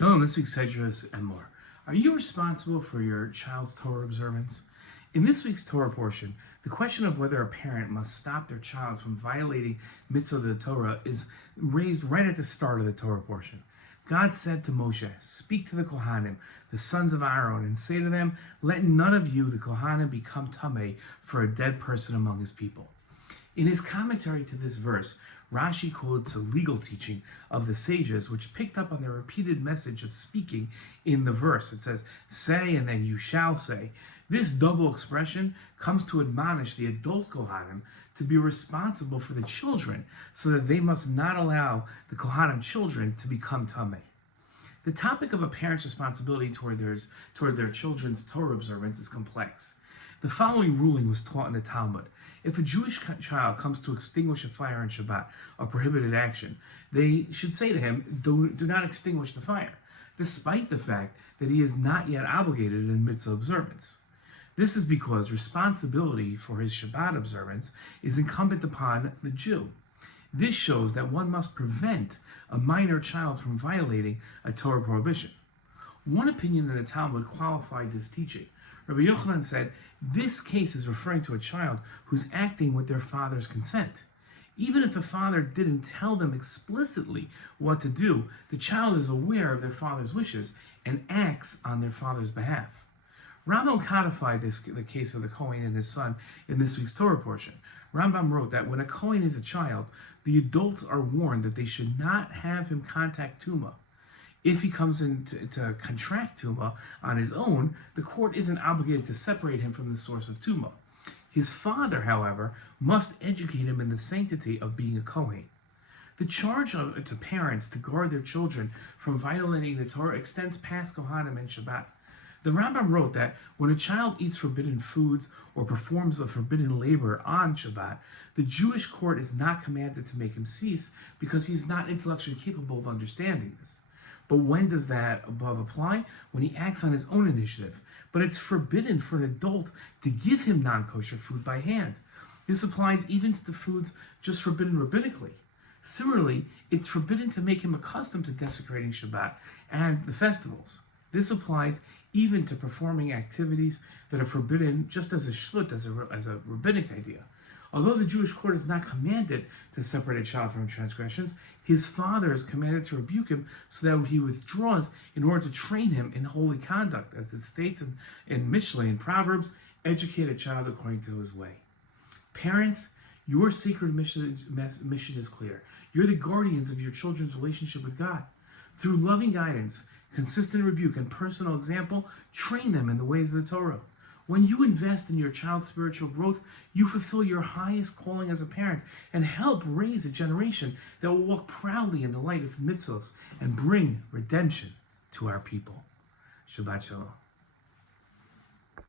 Shalom, this week's Sedra Emor. Are you responsible for your child's Torah observance? In this week's Torah portion, the question of whether a parent must stop their child from violating mitzvah of the Torah is raised right at the start of the Torah portion. God said to Moshe, "Speak to the Kohanim, the sons of Aaron, and say to them, let none of you, the Kohanim, become tameh for a dead person among his people." In his commentary to this verse, Rashi quotes a legal teaching of the sages which picked up on the repeated message of speaking in the verse. It says, say and then you shall say. This double expression comes to admonish the adult Kohanim to be responsible for the children so that they must not allow the Kohanim children to become tameh. The topic of a parent's responsibility toward their children's Torah observance is complex. The following ruling was taught in the Talmud. If a Jewish child comes to extinguish a fire on Shabbat, a prohibited action, they should say to him, do not extinguish the fire, despite the fact that he is not yet obligated in mitzvah observance. This is because responsibility for his Shabbat observance is incumbent upon the Jew. This shows that one must prevent a minor child from violating a Torah prohibition. One opinion in the Talmud qualified this teaching. Rabbi Yochanan said, this case is referring to a child who's acting with their father's consent. Even if the father didn't tell them explicitly what to do, the child is aware of their father's wishes and acts on their father's behalf. Rambam codified the case of the Kohen and his son in this week's Torah portion. Rambam wrote that when a Kohen is a child, the adults are warned that they should not have him contact Tumah. If he comes in to contract Tumah on his own, the court isn't obligated to separate him from the source of Tumah. His father, however, must educate him in the sanctity of being a Kohen. The charge to parents to guard their children from violating the Torah extends past Kohanim and Shabbat. The Rambam wrote that when a child eats forbidden foods or performs a forbidden labor on Shabbat, the Jewish court is not commanded to make him cease because he is not intellectually capable of understanding this. But when does that above apply? When he acts on his own initiative. But it's forbidden for an adult to give him non-kosher food by hand. This applies even to the foods just forbidden rabbinically. Similarly, it's forbidden to make him accustomed to desecrating Shabbat and the festivals. This applies even to performing activities that are forbidden just as a shlut, as a rabbinic idea. Although the Jewish court is not commanded to separate a child from transgressions, his father is commanded to rebuke him so that he withdraws in order to train him in holy conduct. As it states in Mishlei and Proverbs, educate a child according to his way. Parents, your sacred mission is clear. You're the guardians of your children's relationship with God. Through loving guidance, consistent rebuke, and personal example, train them in the ways of the Torah. When you invest in your child's spiritual growth, you fulfill your highest calling as a parent and help raise a generation that will walk proudly in the light of mitzvos and bring redemption to our people. Shabbat Shalom.